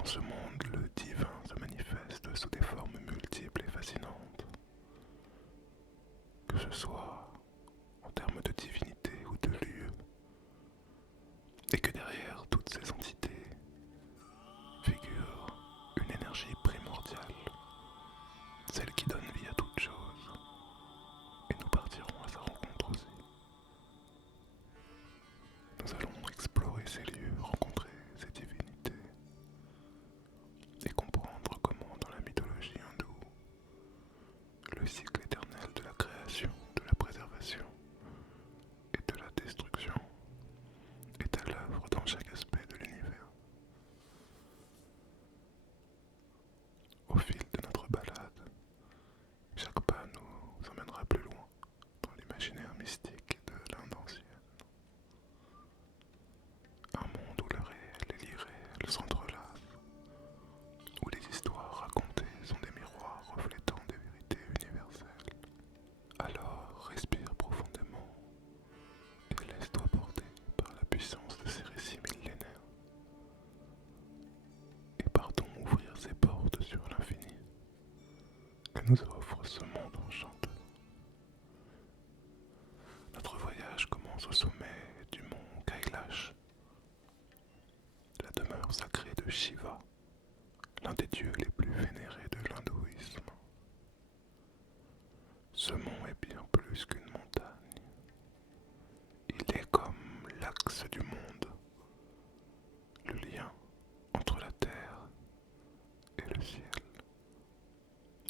Dans ce monde, le divin se manifeste sous des formes multiples et fascinantes, que ce soit en termes de divinité ou de lieu, et que derrière toutes ces entités figure une énergie primordiale, celle qui donne vie à toute chose, et nous partirons à sa rencontre aussi. Nous allons explorer ces lieux, rencontrer ces divinités, et comprendre comment dans la mythologie hindoue, le cycle éternel de la création, de la préservation et de la destruction est à l'œuvre dans chaque aspect de l'univers. Au fil de notre balade, chaque pas nous emmènera plus loin dans l'imaginaire mystique de l'Inde ancienne. Un monde où le réel et l'irréel s'entrelacent, où les histoires racontées sont des miroirs reflétant des vérités universelles. Alors respire profondément et laisse-toi porter par la puissance de ces récits millénaires. Et partons ouvrir ces portes sur l'infini que nous offre ce monde enchanteur. Notre voyage commence au sommet du mont Kailash, la demeure sacrée de Shiva, l'un des dieux les plus vénérés de l'hindouisme. Ce mont est bien plus qu'une montagne. Il est comme l'axe du monde, le lien entre la terre et le ciel,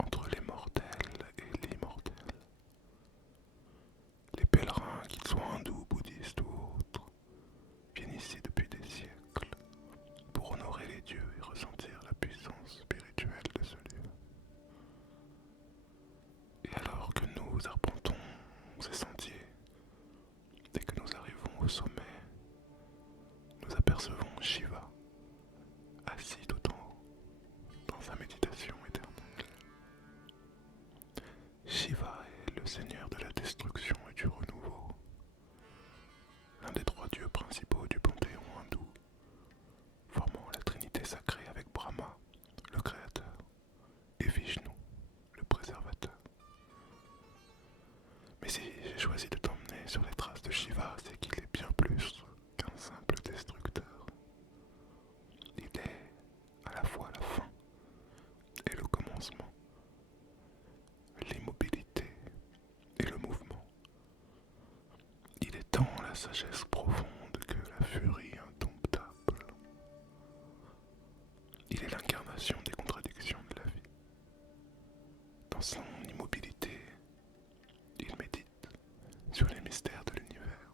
entre les mortels et l'immortel. Les pèlerins, qu'ils soient hindous, bouddhistes ou autres, viennent ici depuis des siècles pour honorer les dieux et ressentir la puissance spirituelle de ce lieu. Et alors que nous arpentons ces sentiers et que nous arrivons au sommet, nous apercevons Shiva, assis tout en haut, dans sa méditation éternelle. Shiva est le seigneur de la destruction et du renouveau, l'un des trois dieux principaux du panthéon hindou, formant la trinité sacrée avec Brahma, le créateur, et Vishnu, le préservateur. Mais si j'ai choisi de t'emmener sur les traces de Shiva, c'est qu'il est bien plus qu'un simple destructeur. Il est à la fois la fin et le commencement, l'immobilité et le mouvement. Il est tant la sagesse profonde que la furie indomptable. Il est l'incarnation des contradictions de la vie. Dans son immobilité, il médite sur les mystères de l'univers.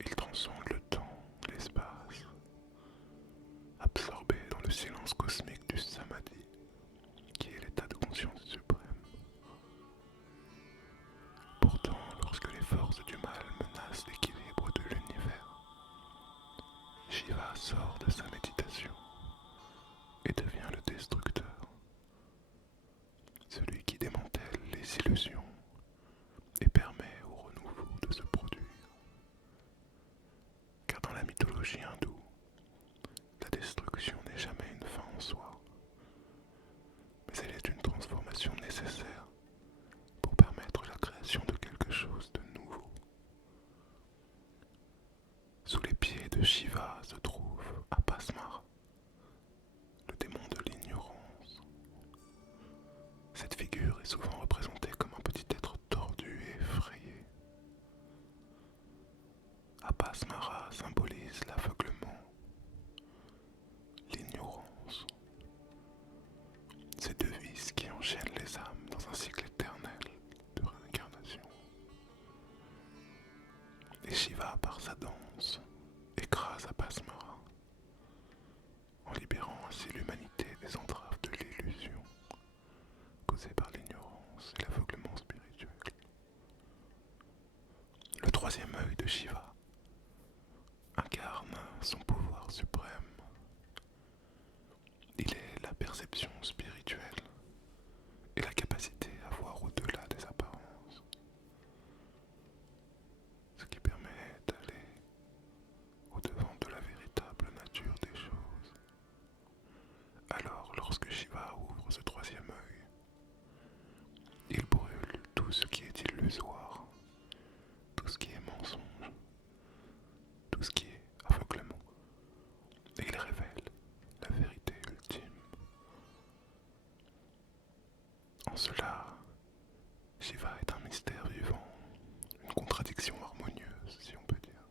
Il transcende le temps, l'espace, absorbé dans le silence cosmique du samadhi, qui est l'état de conscience suprême. Pourtant, lorsque les forces du mal menacent l'équilibre de l'univers, Shiva sort de sa méditation et devient le destructeur, celui qui démantèle les illusions et permet au renouveau de se produire. Car dans la mythologie hindoue, la destruction n'est jamais une fin en soi, mais elle est une transformation nécessaire pour permettre la création de quelque chose de nouveau. Sous les pieds de Shiva se trouve Apasmara, le démon de l'ignorance. Cette figure est souvent représentée comme un petit être tordu et effrayé. Apasmara symbolise l'aveuglement, l'ignorance, ces deux vices qui enchaînent les âmes dans un cycle éternel de réincarnation. Et Shiva, par sa danse, écrase Apasmara, en libérant ainsi l'humanité des entraves de l'illusion causée par l'ignorance et l'aveuglement spirituel. Le troisième œil de Shiva incarne son pouvoir suprême. Il est la perception spirituelle et la capacité à voir au-delà des apparences, ce qui permet d'aller au-devant de la véritable nature des choses. lorsque Shiva ouvre ce troisième œil, il brûle tout ce qui est illusoire, tout ce qui est mensonge, tout ce qui est aveuglement, et il révèle la vérité ultime. En cela, Shiva est un mystère vivant, une contradiction harmonieuse, si on peut dire.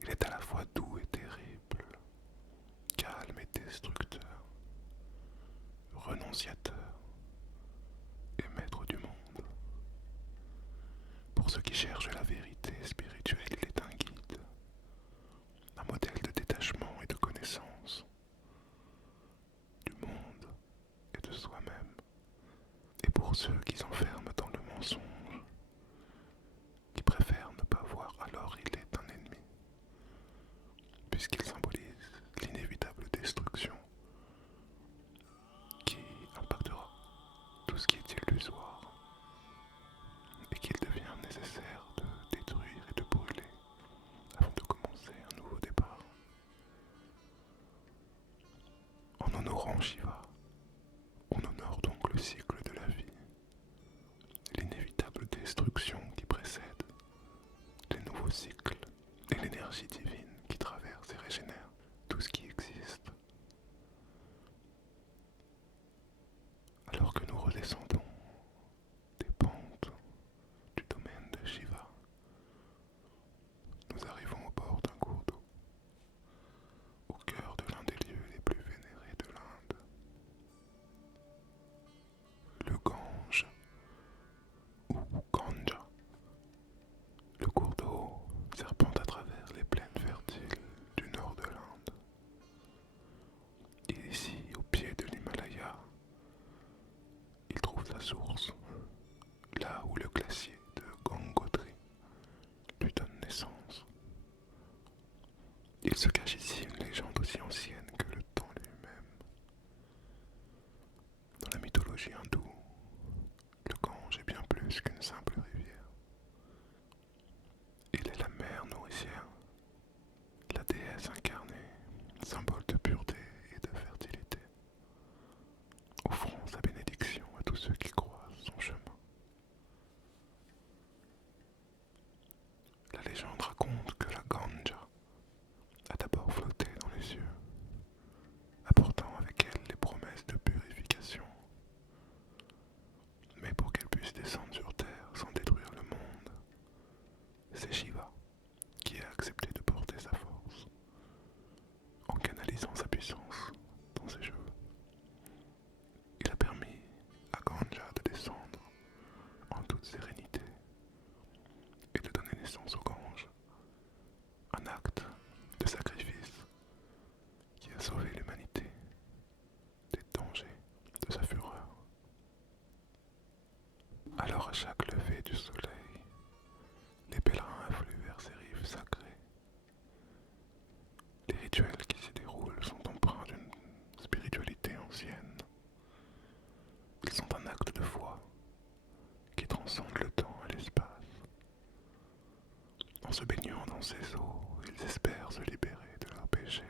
Il est à la fois doux et terrible, calme et destructeur, renonciateur et maître du monde. Pour ceux qui cherchent la vérité spirituelle, il est un guide, un modèle de détachement et de connaissance du monde et de soi-même. Et pour ceux qui s'enferment dans le mensonge, qui préfèrent ne pas voir, alors il est un ennemi, puisqu'il symbolise l'inévitable destruction qui impactera tout ce qui est illusoire et qu'il devient nécessaire de détruire et de brûler avant de commencer un nouveau départ. En honorant Shiva, on honore donc le cycle de la vie, l'inévitable destruction qui précède, les nouveaux cycles et l'énergie divine qui traverse et régénère tout ce qui existe. Alors que nous redescendons des pentes du domaine de Shiva, nous arrivons au bord d'un cours d'eau, au cœur de l'un des lieux les plus vénérés de l'Inde, le Gange ou Ganga. Le cours d'eau serpente à travers les plaines fertiles du nord de l'Inde. Et ici, au pied de l'Himalaya, il trouve sa source, là où le glacier de Gangotri lui donne naissance. Il se cache ici une légende aussi ancienne que le temps lui-même. Dans la mythologie hindoue, le Gange est bien plus qu'une simple rivière. Il est la mère nourricière, la déesse incarnée, symbole de pureté et de fertilité, offrant sa bénédiction à tous ceux qui croisent son chemin. La légende raconte que la Ganga a d'abord flotté dans les cieux, apportant avec elle les promesses de purification. Mais pour qu'elle puisse descendre sur terre sans détruire le monde, c'est Shiva qui a accepté de porter sa force, en canalisant sa puissance dans ses cheveux. Il a permis à Ganga de descendre en toute sérénité et de donner naissance au Gange, un acte de sacrifice qui a sauvé l'humanité des dangers de sa fureur. Alors à chaque lever du soleil, les pèlerins affluent vers ces rives sacrées. Les rituels qui s'y déroulent sont empreints d'une spiritualité ancienne. Ils sont un acte de foi qui transcende le temps et l'espace. En se baignant dans ces eaux, ils espèrent se libérer de leurs péchés,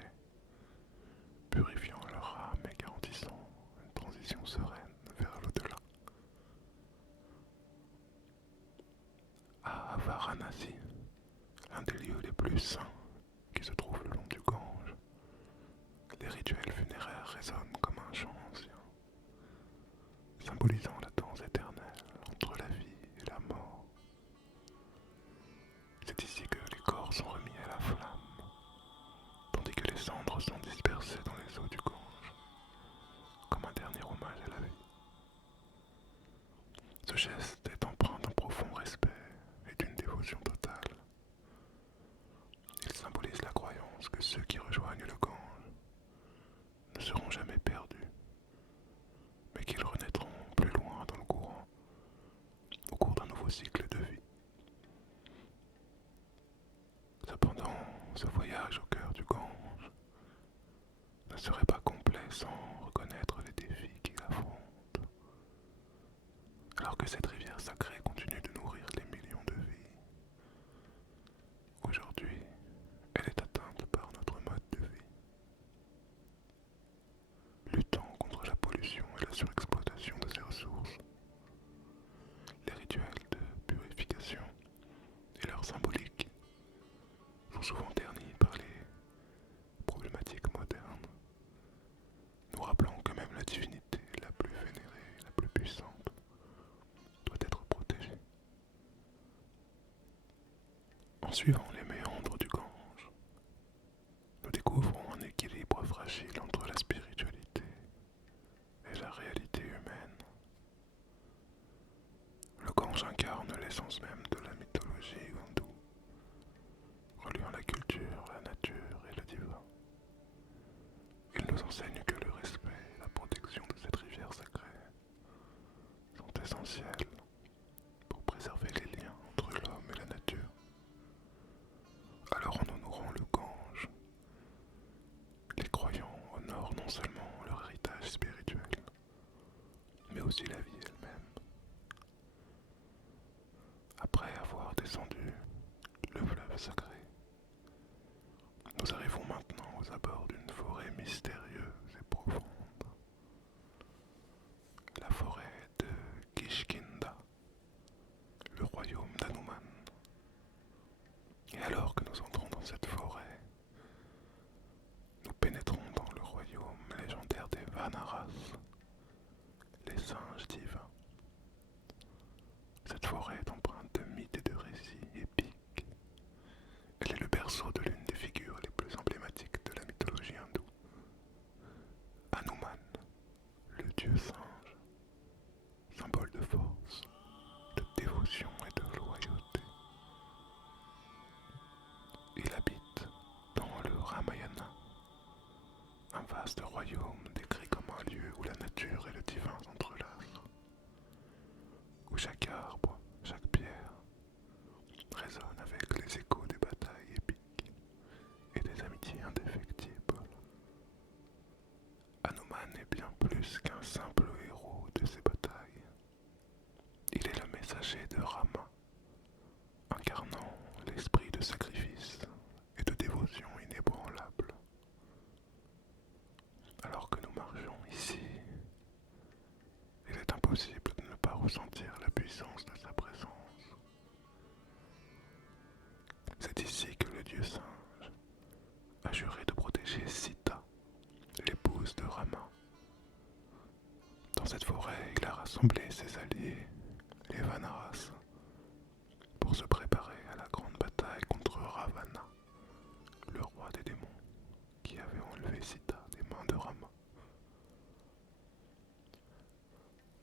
purifiant leur âme et garantissant une transition sereine vers l'au-delà. À Varanasi, l'un des lieux les plus saints qui se trouve le long du Gange, les rituels funéraires résonnent comme un chant ancien, symbolisant la danse éternelle entre la vie et la mort. C'est ici que les corps sont remis à la flamme, tandis que les cendres sont dispersées dans les eaux du Gange, comme un dernier hommage à la vie. Ce geste est empreint d'un profond respect et d'une dévotion totale. Il symbolise la croyance que ceux qui rejoignent le Gange ne seront jamais perdus, mais qu'ils renaîtront plus loin dans le courant, au cours d'un nouveau cycle de vie. Cependant, ce voyage au cœur du Gange ne serait pas complet sans reconnaître les défis qu'il affronte. Alors que cette rivière sacrée continue de nourrir des millions de vies, aujourd'hui, elle est atteinte par notre mode de vie. nous rappelons que même la divinité la plus vénérée, la plus puissante, doit être protégée. En suivant les méandres du Gange, nous découvrons un équilibre fragile entre la spiritualité et la réalité humaine. Le Gange incarne l'essence même de la mythologie hindoue, reliant la culture, la nature et le divin. Il nous enseigne que le respect et la protection de cette rivière sacrée sont essentiels pour préserver les liens entre l'homme et la nature. Alors en honorant le Gange, les croyants honorent non seulement leur héritage spirituel, mais aussi la vie elle-même. Après avoir descendu le fleuve sacré, nous arrivons maintenant aux abords d'une forêt mystérieuse et profonde. La forêt de Kishkinda, le royaume d'Hanuman. Et alors que nous entrons dans cette forêt, nous pénétrons dans le royaume légendaire des Vanaras, les singes divins. Cette forêt est empreinte de mythes et de récits épiques. Elle est le berceau de l'une des figures les plus emblématiques de la mythologie hindoue. Hanuman, le dieu singe, symbole de force, de dévotion et de loyauté. Il habite dans le Ramayana, un vaste royaume décrit comme un lieu où la nature et le divin s'entrelacent, où chaque arbre, chaque pierre résonne avec les échos des batailles épiques et des amitiés indéfectibles. Hanuman est bien plus qu'un simple héros de ces batailles. Il est le messager de Rama, incarnant l'esprit de sacrifice et de dévotion inébranlable. Alors que nous marchons ici, il est impossible de ne pas ressentir la puissance de sa présence. C'est ici que le dieu singe a juré de protéger Sita, l'épouse de Rama. Dans cette forêt, il a rassemblé ses alliés, les Vanaras, pour se préparer à la grande bataille contre Ravana, le roi des démons, qui avait enlevé Sita des mains de Rama.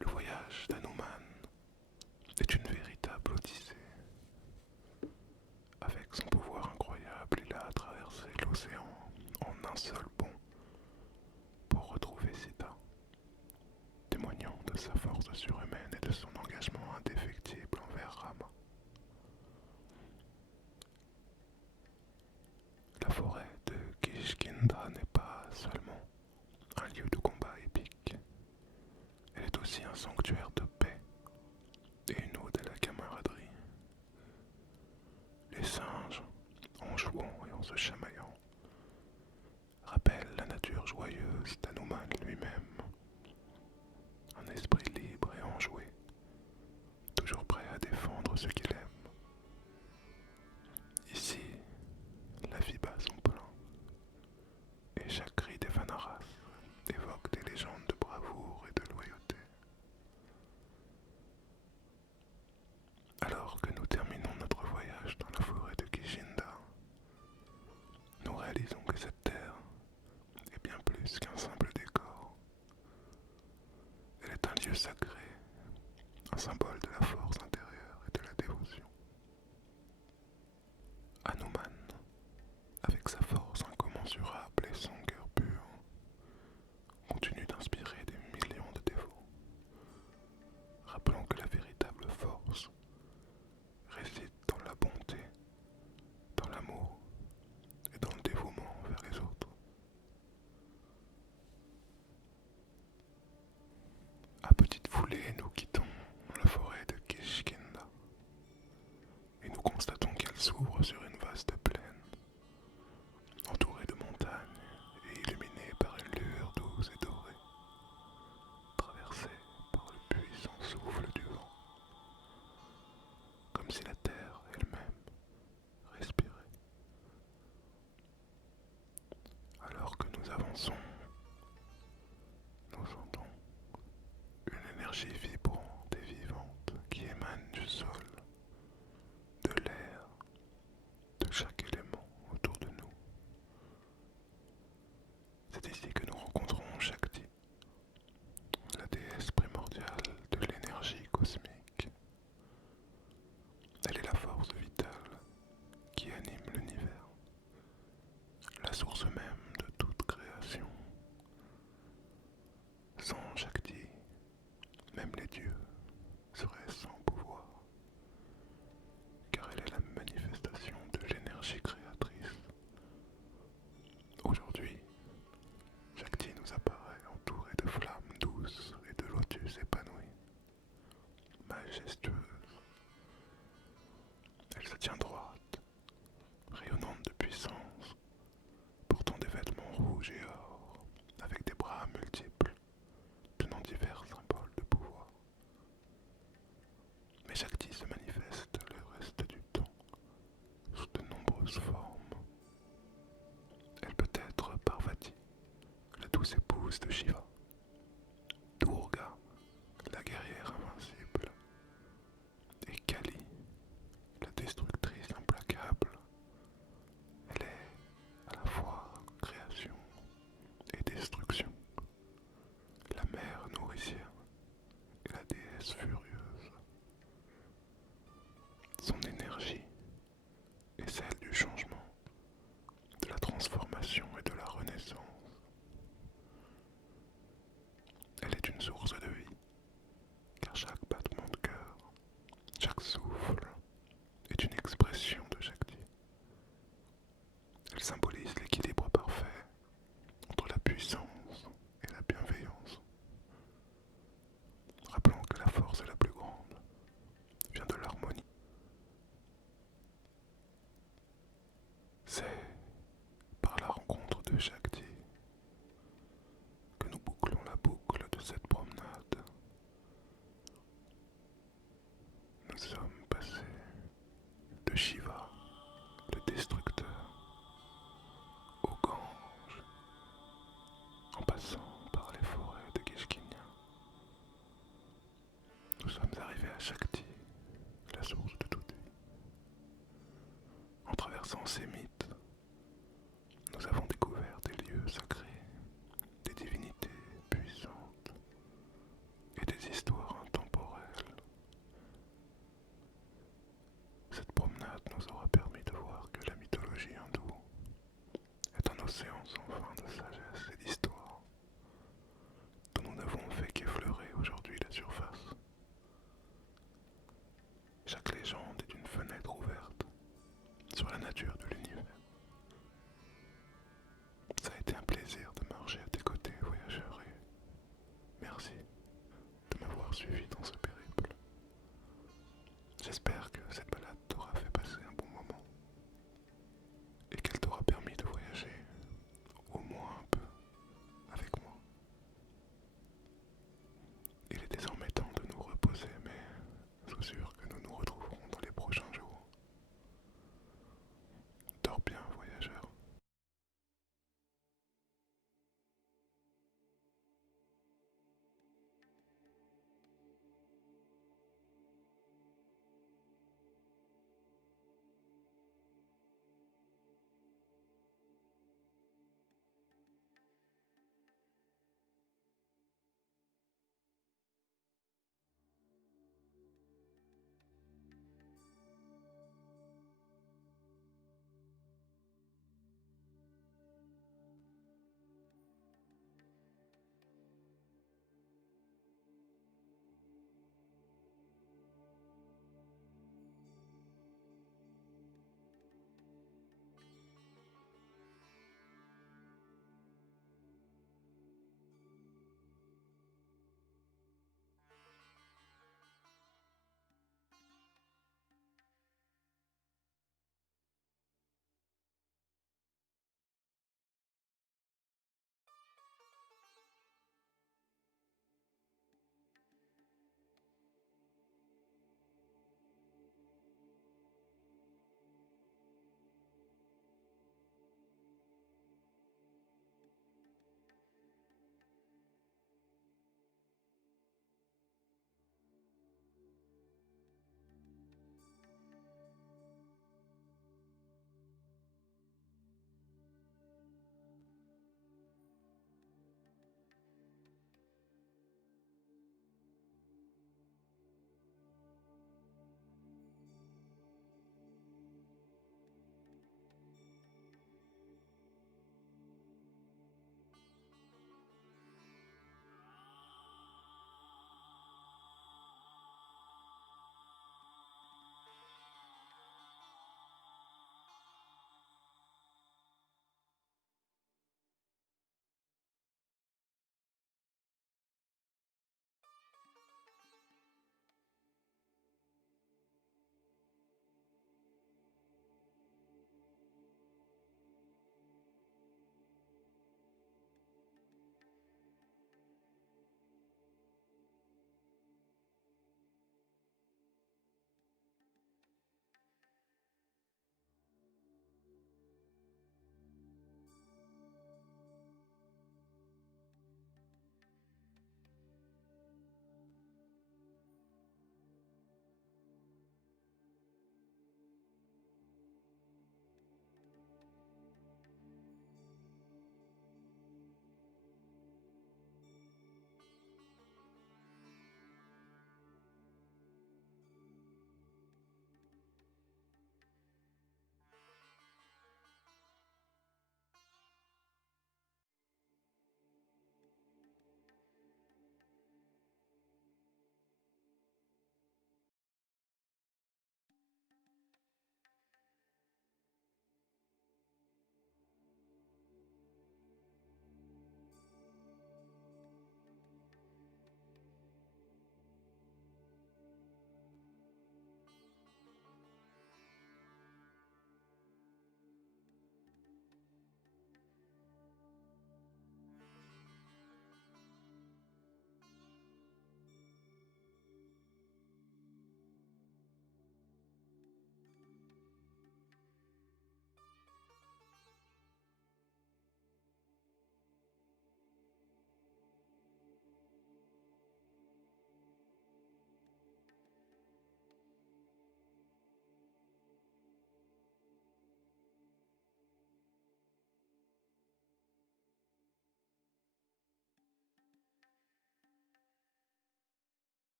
Le voyage d'Hanuman est une véritable odyssée. Avec son pouvoir incroyable, il a traversé l'océan en un seul bond pour retrouver Sita, témoignant de sa force surhumaine et de son engagement indéfectible envers Rama. La forêt de Kishkinda n'est pas seulement un lieu de combat épique, elle est aussi un sanctuaire de paix et une ode à la camaraderie. Les singes, en jouant et en se chamaillant, rappellent la nature joyeuse d'Hanuman lui-même. Un esprit libre et enjoué, toujours prêt à défendre ce qu'il aime. Ici, la vie bat son plein, et chaque cri des Vanaras évoque des légendes de bravoure et de loyauté. Alors que nous terminons notre voyage dans la forêt de Kishinda, nous réalisons que cette terre est bien plus qu'un simple décor. Elle est un lieu sacré, un symbole de la force intérieure et de la dévotion. Hanuman, avec sa force incommensurable et son cœur pur, continue d'inspirer des millions de dévots. Rappelons que la véritable force réside dans la bonté, dans l'amour et dans le dévouement envers les autres. À petite foulée, nous quittons la forêt de Kishkinda et nous constatons qu'elle s'ouvre sur une vaste plaine, entourée de montagnes et illuminée par une lueur douce et dorée, traversée par le puissant souffle du vent, comme si la terre elle-même respirait. Alors que nous avançons, même les dieux seraient sans pouvoir, car elle est la manifestation de l'énergie créatrice. Aujourd'hui, Shakti nous apparaît entourée de flammes douces et de lotus épanouis, majestueuse. Elle se tient droite, rayonnante de puissance, portant des vêtements rouges et or, avec des bras multiples, tenant divers symboles de pouvoir. Mais Shakti se manifeste le reste du temps sous de nombreuses formes. Elle peut être Parvati, la douce épouse de Shiva, Durga, la guerrière invincible, et Kali, la destructrice implacable. Elle est à la fois création et destruction, la mère nourricière et la déesse furieuse. Son énergie est celle du changement, de la transformation et de la renaissance. Elle est une source